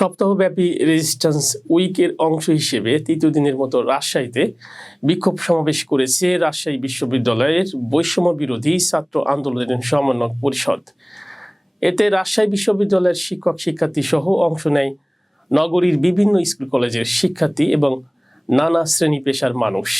সপ্তাহব্যাপী resistance উইকের অংশ হিসেবে তৃতীয় দিনের মতো রাজশাহীতে বিক্ষোভ সমাবেশ করেছে রাজশাহী বিশ্ববিদ্যালয়ের বৈষম্য বিরোধী ছাত্র আন্দোলনের সমন্বয়ক পরিষদ। এতে রাজশাহী বিশ্ববিদ্যালয়ের শিক্ষক শিক্ষার্থী সহ অংশ নেয় নগরীর বিভিন্ন স্কুল কলেজের শিক্ষার্থী এবং নানা শ্রেণী পেশার মানুষ।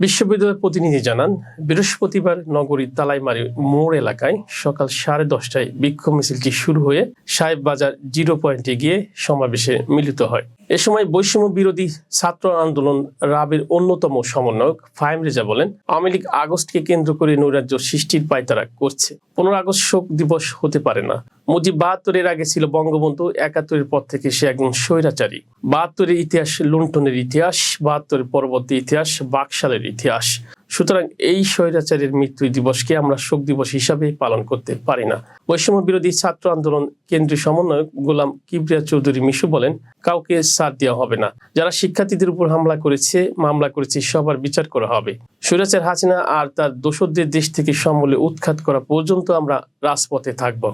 বিশ্ববিদ্যালয়ের প্রতিনিধি জানান, বৃহস্পতিবার নগরীর তালাইমারি মোড় এলাকায় সকাল 10:30টায় বিক্ষোভ মিছিলটি শুরু হয়ে সাহেব বাজার জিরো পয়েন্টে গিয়ে সমাবেশে মিলিত হয়। এ সময় বৈষম্য বিরোধী ছাত্র আন্দোলন রাবের অন্যতম সমন্বয়ক ফাহিম রেজা বলেন, আওয়ামী লীগ আগস্টকে কেন্দ্র করে নৈরাজ্য সৃষ্টির পায়তারা করছে। 15 আগস্ট শোক দিবস হতে পারে না। মুজিব 72-এর আগে ছিল বঙ্গবন্ধু, 71-এর পর থেকে সে একজন স্বৈরাচারী। 72-এর ইতিহাস লুণ্ঠনের ইতিহাস, 72-এর পরবর্তী ইতিহাস বাকশালের ইতিহাস। সুতরাং এই স্বৈরাচারের মৃত্যু দিবসকে আমরা শোক দিবস হিসাবে পালন করতে পারি না। বৈষম্য বিরোধী ছাত্র আন্দোলন কেন্দ্রীয় সমন্বয়ক গোলাম কিবরিয়া চৌধুরী মিশু বলেন, কাউকে ছাড় দেওয়া হবে না। যারা শিক্ষার্থীদের উপর মামলা করেছে সবার বিচার করা হবে। স্বৈরাচার হাসিনা আর তার দোসরদের দেশ থেকে সমূলে উৎখাত করা পর্যন্ত আমরা রাজপথে থাকব।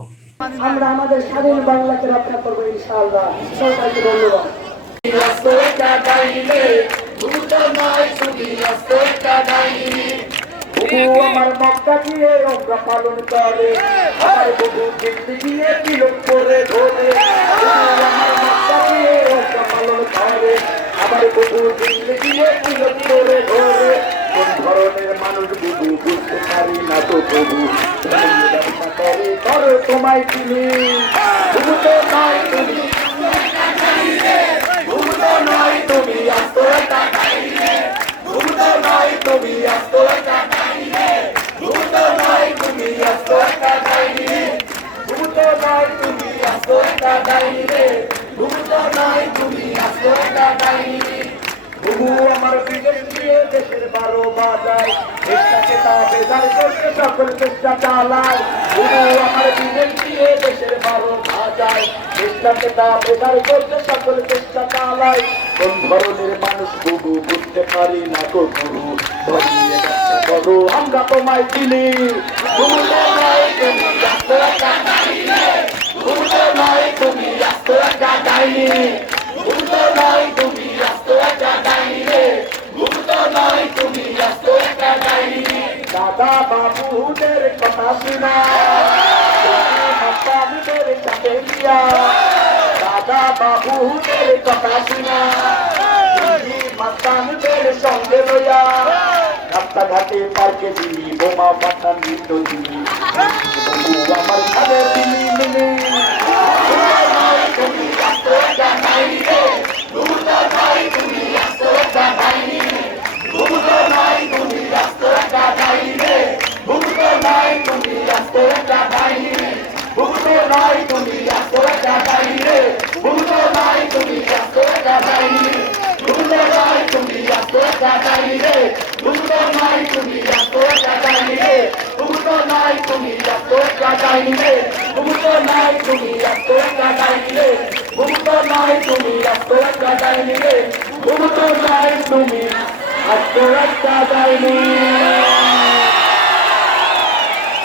আমরা আমাদের স্বাধীন বাংলাকে রক্ষা করব ইনশাআল্লাহ। সবাইকে ধন্যবাদ। আমার মক্কা দিয়ে আমরা পালন করে, আমার বহু দিল্লি দিয়ে তিলক করে ধরে। আমার মক্কা দিয়ে আমরা পালন করে, আমার বহু দিল্লি দিয়ে তিলক করে ধরে। কোন ধরনের মানুষ বুঝু বুঝতে পারি না তো প্রভু, করো তোমায় তুমি বুঝতে নাই তুমি, বুঝতে নাই তুমি আত্মটা গাইলে, বুঝতে নাই তুমি আত্মটা গাইলে, বুঝতে নাই তুমি আত্মটা গাইলে, বুঝতে নাই তুমি আত্মটা গাইলে, বুঝতে নাই তুমি আত্মটা গাইলে। বহু আমার বিদেশ দিয়ে দেশের 12 বাজায়, দেশটাকে তা বেজার করতে সকল চেষ্টা চালায়। বহু আমার বিদেশ দিয়ে দেশের 12 বাজায়, দেশটাকে তা বেজার করতে সকল চেষ্টা চালায়। কোন ধরনের মানুষ বহু বুঝতে পারি না তো গুরু, ধরিয়ে যাচ্ছে করো আমরা তোমায় চিনি। বুঝতে নাই তুমি আত্মটা গাইলে, বুঝতে নাই তুমি আত্মটা গাইনি, বুঝতে নাই তুমি আত্মটা গাইলে, বুঝতে নাই তুমি আত্মটা গাইনি। দাদা বাবুদের কথা শোনা, মাস্টারদের সাথে দিয়া, দাদা বাবুদের কথা শোনা, মাস্টারদের সঙ্গে লইয়া, রাস্তাঘাটে পার্কে দিলি বোমা পাঠান নৃত্য দিলি, আমার ঘরে দিলি মিলি। তুমি আত্মটা গাইলে, বুঝতে নাই তুমি আত্মটা গাইনি, বুঝতে নাই তুমি আত্মটা গাইলে, বুঝতে নাই তুমি আত্মটা গাইনি, বুঝতে নাই তুমি আত্মটা গাইলে, বুঝতে নাই তুমি আত্মটা গাইনি, বুঝতে নাই তুমি আত্মটা গাইলে, বুঝতে নাই তুমি আত্মটা গাইলে, বুঝতে নাই তুমি আত্মটা গাইলে, বুঝতে নাই তুমি আত্মটা গাইলে, বুঝতে নাই তুমি আত্মটা গাইলে, বুঝতে নাই তুমি আত্মটা গাইলে।